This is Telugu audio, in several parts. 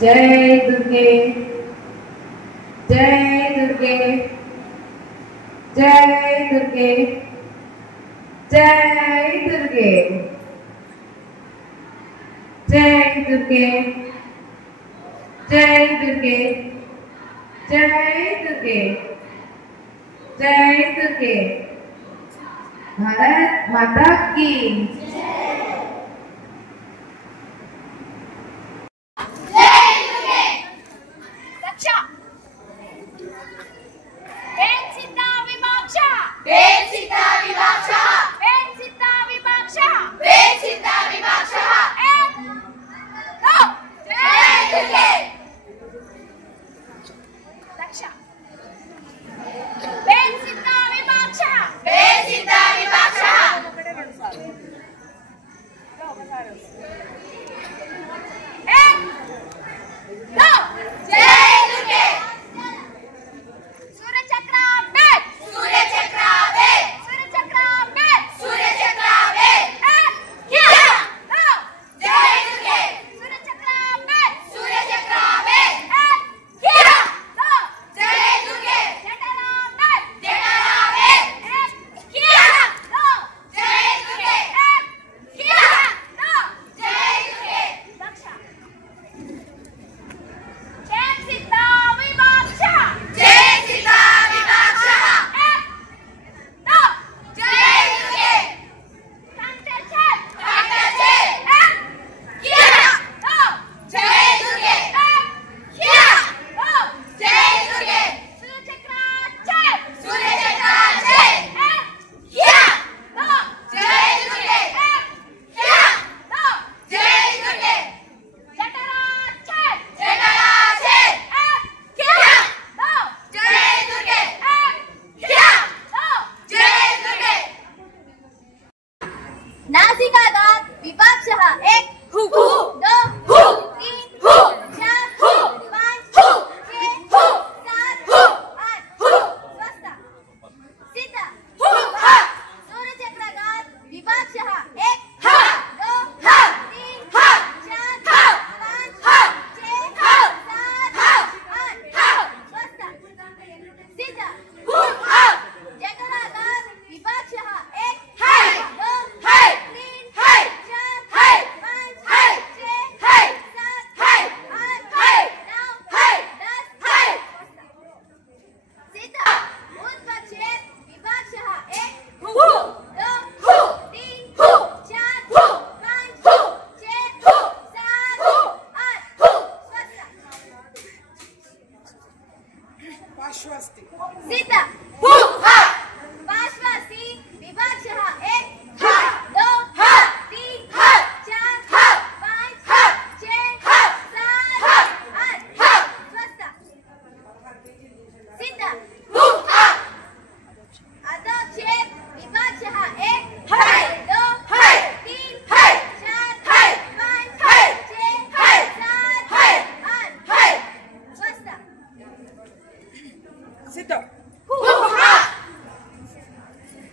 जय दुर्गे जय दुर्गे जय दुर्गे जय दुर्गे जय दुर्गे जय दुर्गे जय दुर्गे जय दुर्गे भारत माता की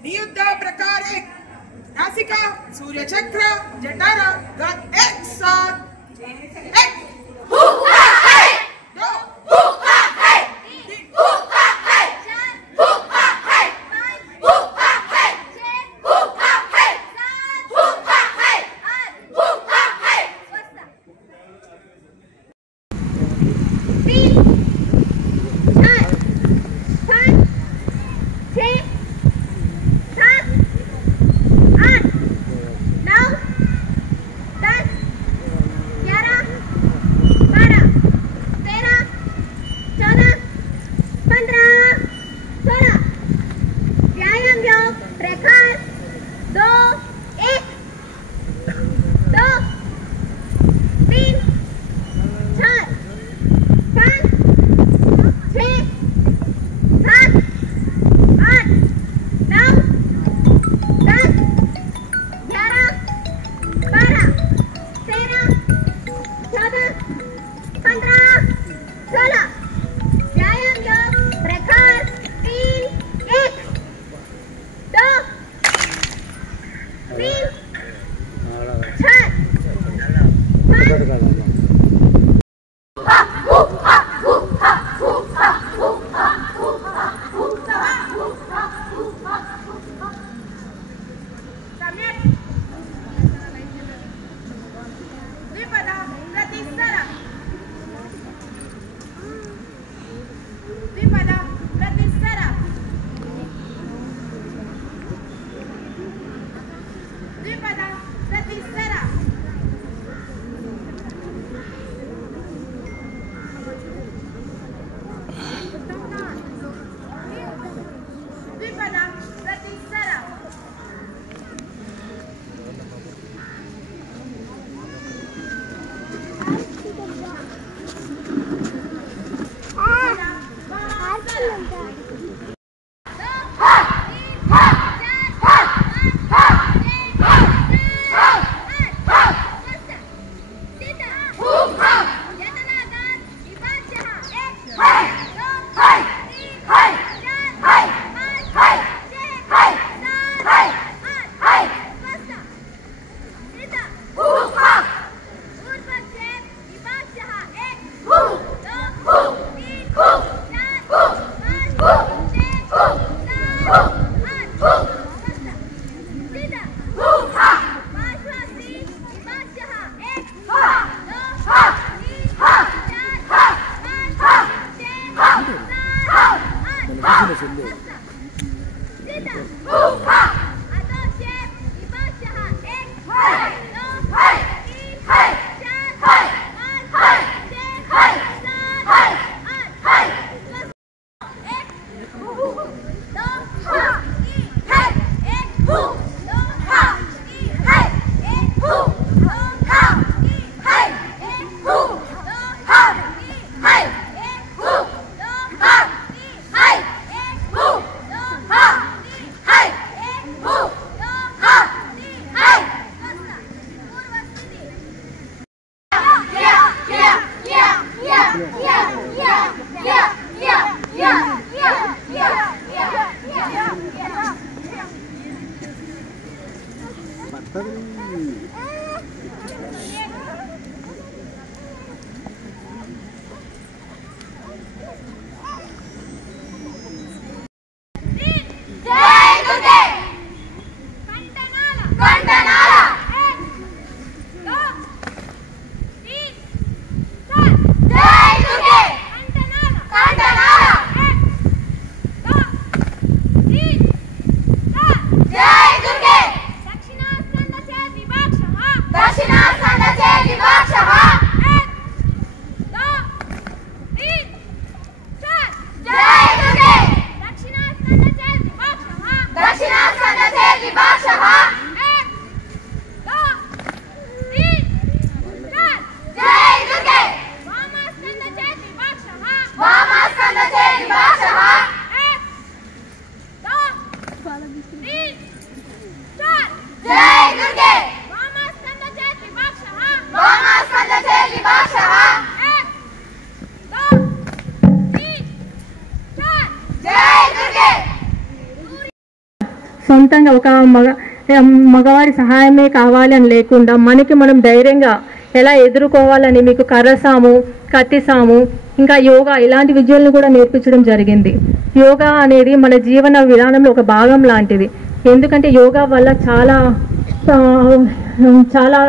नियुद्ध प्रकार एक नासिका सूर्यचक्र जठारा गद एक साथ एक సొంతంగా ఒక మగవారి సహాయమే కావాలి అని లేకుండా మనకి మనం ధైర్యంగా ఎలా ఎదుర్కోవాలని మీకు కర్రసాము, కత్తిసాము, ఇంకా యోగా ఇలాంటి విద్యలను కూడా నేర్పించడం జరిగింది. యోగా అనేది మన జీవన విధానంలో ఒక భాగం లాంటిది. ఎందుకంటే యోగా వల్ల చాలా చాలా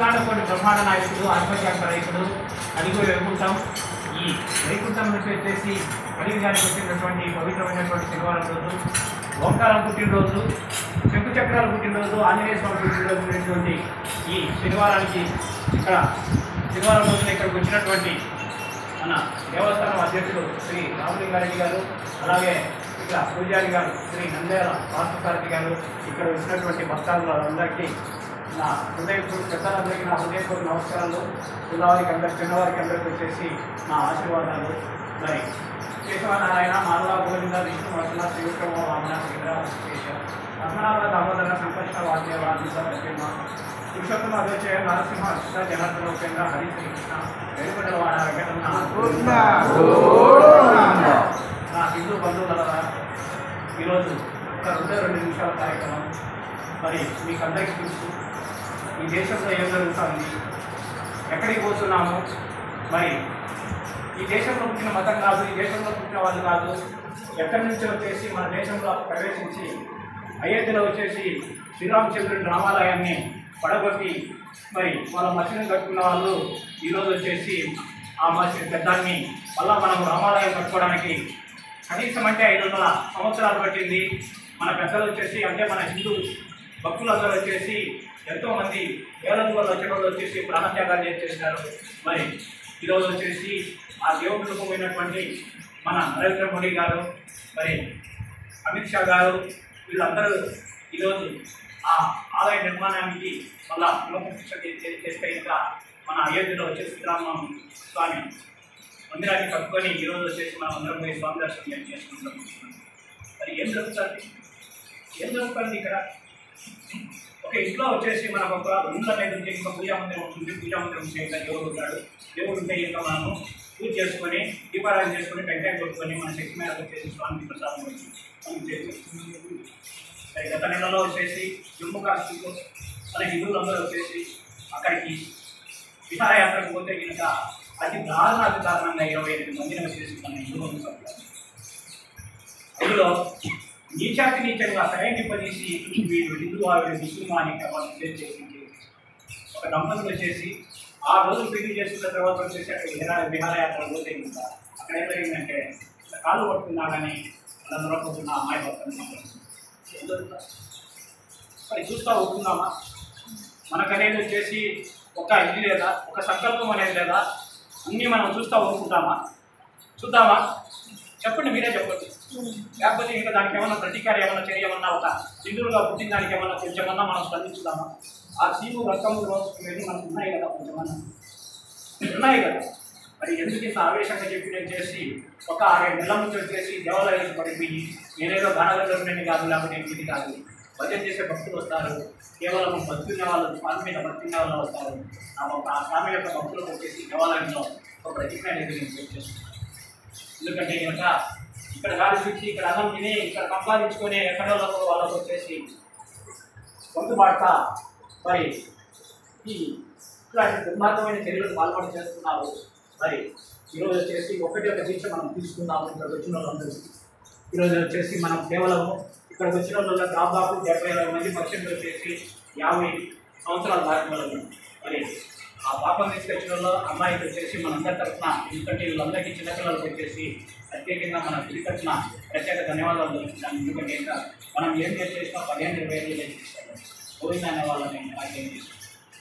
వికలాంగకోటి బ్రహ్మాండ నాయకుడు ఆత్మశాంత రైతుడు అడిగి వైకుంఠం. ఈ వైకుంఠం నుంచి వచ్చేసి అడిగిదానికి వచ్చినటువంటి పవిత్రమైనటువంటి శనివారం రోజు, ఓంకారం పుట్టినరోజు, శంకు చక్రాలు పుట్టినరోజు, ఆంజనేయ స్వామి పుట్టినరోజు ఉన్నటువంటి ఈ శనివారానికి శనివారం రోజున ఇక్కడికి వచ్చినటువంటి మన దేవస్థానం అధ్యక్షుడు శ్రీ రామలింగారెడ్డి గారు, అలాగే ఇక్కడ పూజారి గారు శ్రీ నంద్యాల పార్థసారథి గారు, ఇక్కడ వచ్చినటువంటి భక్తాదులందరికీ నా హృదయపూర్వక పెద్దలందరికీ నా హృదయపూర్వక నమస్కారాలు. పిల్లవారికి అందరికి చిన్నవారికి అందరికీ వచ్చేసి నా ఆశీర్వాదాలు. మరి కేశవనారాయణ, మాధవ, గోవింద, విష్ణు, వర్షణ, శ్రీవిక్రమ, వామన, శ్రీరామశేష, పద్మనాభ, దామోదర, సంకష్ట, వాద్య, వాదిత, నరసింహ, పురుషోత్తమ, అదోచయ, నరసింహ, అక్షిత, జనార్దన, ఉపేంద్ర, హరి, శ్రీకృష్ణ, వెలుపడవాడ, వెంకటరమణ, నా హిందూ బంధువుల ఈరోజు ఒక 2 నిమిషాల కార్యక్రమం. మరి మీకు అందరికీ తెలుసు ఈ దేశంలో ఏం జరుగుతుంది, ఎక్కడికి పోతున్నాము. మరి ఈ దేశంలో పుట్టిన మతం కాదు, ఈ దేశంలో పుట్టిన వాళ్ళు కాదు, ఎక్కడి నుంచి వచ్చేసి మన దేశంలో ప్రవేశించి అయోధ్యలో వచ్చేసి శ్రీరామచంద్రుడి రామాలయాన్ని పడగొట్టి మరి వాళ్ళ మసీదుని కట్టుకున్న వాళ్ళు ఈరోజు వచ్చేసి ఆ మసీదు పెద్దాన్ని మళ్ళా మనం రామాలయం కట్టుకోవడానికి కనీసం అంటే 500 సంవత్సరాలు పట్టింది. మన పెద్దలు వచ్చేసి అంటే మన హిందూ భక్తులందరూ వచ్చేసి ఎంతోమంది వేల దూరాలు వచ్చిన వాళ్ళు వచ్చేసి ప్రాణత్యాగాలు చేసేసినారు. మరి ఈరోజు వచ్చేసి ఆ దేవుడికి పోయినటువంటి మన నరేంద్ర మోడీ గారు, మరి అమిత్ షా గారు, వీళ్ళందరూ ఈరోజు ఆ ఆలయ నిర్మాణానికి మళ్ళా పునఃప్రతిష్ఠ చేస్తే ఇంకా మన అయోధ్యలో వచ్చేసి శ్రీరామ స్వామి మందిరాన్ని కట్టుకొని ఈరోజు వచ్చేసి మనం అందరం పోయి స్వామి దర్శనం చేసుకుంటాం. మరి ఏం జరుగుతుంది ఇక్కడ? ఒక ఇంట్లో వచ్చేసి మనకు ఒక రూమ్ అనేది ఉంటే ఇంకా పూజా మందిరం ఉంటుంది, పూజా మందిరం ఉంటే ఇంకా దేవుడు ఉంటాడు, దేవుడు ఉంటే ఇంకా మనము పూజ చేసుకొని దీపారాధన చేసుకొని టెంకాయ కొట్టుకొని మన శక్తి మీద వచ్చేసి స్వామికి ప్రసాదం మనం చేసుకుంటాం. గత నెలలో వచ్చేసి జమ్మూ కాశ్మీర్లో మన హిందువులందరూ వచ్చేసి అక్కడికి విహారయాత్రకు పోతే కనుక అతి దారుణంగా 25 మందిని వచ్చేసి మన హిందువులను చంపారు. అందులో నీచంగా సరైనపడేసి వీళ్ళు హిందూ వాళ్ళు ముస్లిం అని వాళ్ళు చేసి ఒక దంపతులు వచ్చేసి ఆ రోజు పెళ్లి చేసుకున్న తర్వాత వచ్చేసి అక్కడ విహారయాత్ర పోతే ఇంకా అక్కడ ఏం జరిగిందంటే కాళ్ళు పట్టుకున్నా కానీ వాళ్ళందరూ పోతున్న అమ్మాయి పడుతుంది. మరి చూస్తూ ఉంటున్నామా? మనకనేది వచ్చేసి ఒక ఇది లేదా, ఒక సంకల్పం అనేది లేదా, అన్నీ మనం చూస్తూ ఊరుకుంటామా? చూద్దామా? చెప్పండి, మీరే చెప్పండి. లేకపోతే ఇంకా దానికి ఏమన్నా ప్రతీకారం ఏమన్నా చర్య ఏమన్నా ఒక హిందువులుగా పుట్టిన దానికి ఏమన్నా కొంచెమన్నా మనం స్పందించుదామా? ఆ సీము రక్తము రోజుకి మనకు ఉన్నాయి కదా, కొంచెమన్నా ఉన్నాయి కదా. మరి ఎందుకు ఇంత ఆవేశంగా చెప్పి చేసి ఒక 6 నెలల నుంచి వచ్చేసి దేవాలయాలకు పడిపోయి నేనేదో గానగండి కాదు, లేకపోతే ఇంటికి కాదు, భజన చేసే భక్తులు వస్తారు, కేవలం బతుకున్న వాళ్ళు స్వామి మీద బతుకున్న వాళ్ళు వస్తారు. ఆ స్వామి యొక్క భక్తులకు వచ్చేసి దేవాలయంలో ఒక ప్రతిజ్ఞ అనేది చేస్తున్నాను. ఎందుకంటే కనుక ఇక్కడ గాలి పిచ్చి ఇక్కడ అన్నం తిని ఇక్కడ సంపాదించుకొని ఎక్కడో వాళ్ళకు వచ్చేసి గొంతు పాడతా మరి ఈ ఇట్లాంటి దుర్మార్గమైన చర్యలకు పాల్పడి చేస్తున్నారు. మరి ఈరోజు వచ్చేసి ఒక దీక్ష మనం తీసుకుందాము. ఇక్కడికి వచ్చిన వాళ్ళందరూ ఈరోజు వచ్చేసి మనం కేవలం ఇక్కడికి వచ్చిన వాళ్ళ దాదాపు 70 మంది పక్షులు వచ్చేసి 50 సంవత్సరాలు దాటిన వాళ్ళు. మరి ఆ పాపం తీసుకొచ్చిన వాళ్ళు అమ్మాయికి వచ్చేసి మనందరి తరఫున, ఎందుకంటే వీళ్ళందరికీ చిన్నపిల్లలకు వచ్చేసి ప్రత్యేకంగా మన తిరిగి తరఫున ప్రత్యేక ధన్యవాదాలు తెలుస్తున్నాను. ఎందుకంటే ఇంకా మనం ఏం చేసినా 15-20 ఏళ్ళు చేసేస్తాం. గోవింద అనే వాళ్ళని నాకేం చేస్తాం.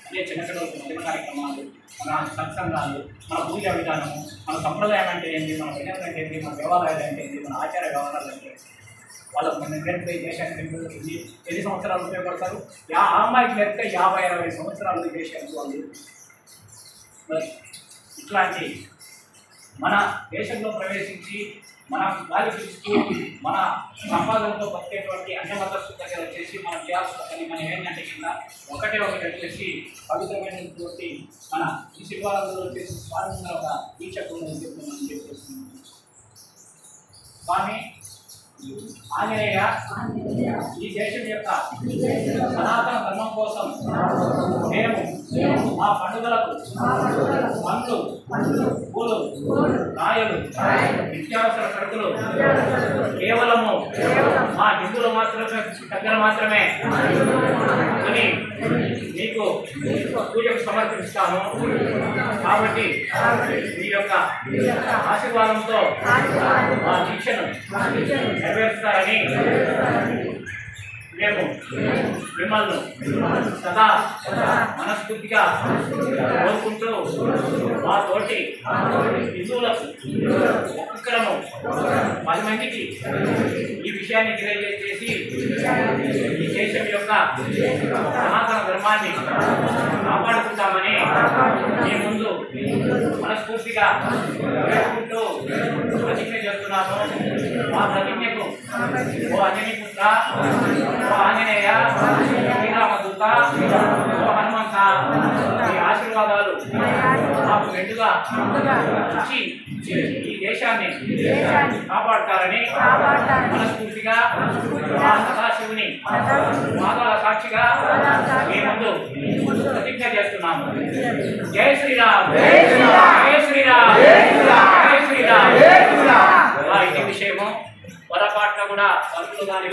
అదే చిన్నపిల్లలకు మధ్య కార్యక్రమాలు, మన సత్సంగాలు, మన పూజా విధానము, మన సంప్రదాయం అంటే ఏంటి, మన విధానం అంటే ఏంటి, మన దేవాలయాలు అంటే ఏంటి, మన ఆచార వ్యవహారాలు అంటే వాళ్ళకు మన నేర్పే దేశానికి ఎన్ని సంవత్సరాలు ఉపయోగపడతారు? ఆ అమ్మాయికి నేర్పితే 50-60 సంవత్సరాలు దేశానికి వాళ్ళు. మరి ఇట్లాంటి మన దేశంలో ప్రవేశించి మన గాలి పీల్చుతూ మన సంపాదనతో బతికేటువంటి అన్ని మతస్థుల దగ్గర వచ్చేసి మనం చేయాల్సిన పని మనం ఏంటంటే కింద ఒకటి వచ్చేసి పవిత్రమైనటువంటి మన ఈ శివాలయంలో వచ్చేసి స్వామి ఒక దీక్షకులు మనం చెప్పేస్తున్నాం. స్వామి ఆంజనేయ ఈ దేశం యొక్క సనాతన ధర్మం కోసం మేము మా పండుగలకు పండ్లు, పూలు, కాయలు, నిత్యావసర సరుకులు కేవలము మా హిందువుల దగ్గర మాత్రమే అని మీకు పూజకు సమర్పిస్తాము. కాబట్టి మీ యొక్క ఆశీర్వాదంతో మా దీక్షను నెరవేరుస్తారని మేము మిమ్మల్ని సదా మనస్ఫూర్తిగా కోరుకుంటూ మా తోటి హిందువులకు ఒక్కొక్కరము 10 మందికి ఈ విషయాన్ని తెలియజేసి ఈ దేశం యొక్క సనాతన ధర్మాన్ని కాపాడుకుంటామని మీ ముందు మనస్ఫూర్తిగా వేసుకుంటూ ప్రతిజ్ఞ చేస్తున్నాము. ఆ ప్రతిజ్ఞకు ఓ అంజనీపుత్ర, ఓ ఆంజనేయ, శ్రీరామదూత, ఓ హనుమంత ఈ ఆశీర్వాదాలు మాకు మెండుగా ఇచ్చి ఈ దేశాన్ని కాపాడుతారని మనస్ఫూర్తిగా మా సదాశివుని మాదాల సాక్షిగా మీ ముందు ప్రతిజ్ఞ చేస్తున్నాము. జై శ్రీరామ్, జై శ్రీరామ్, జై శ్రీరామ్. ఇది విషయము. పొరపాటున కూడా పనులు కానీ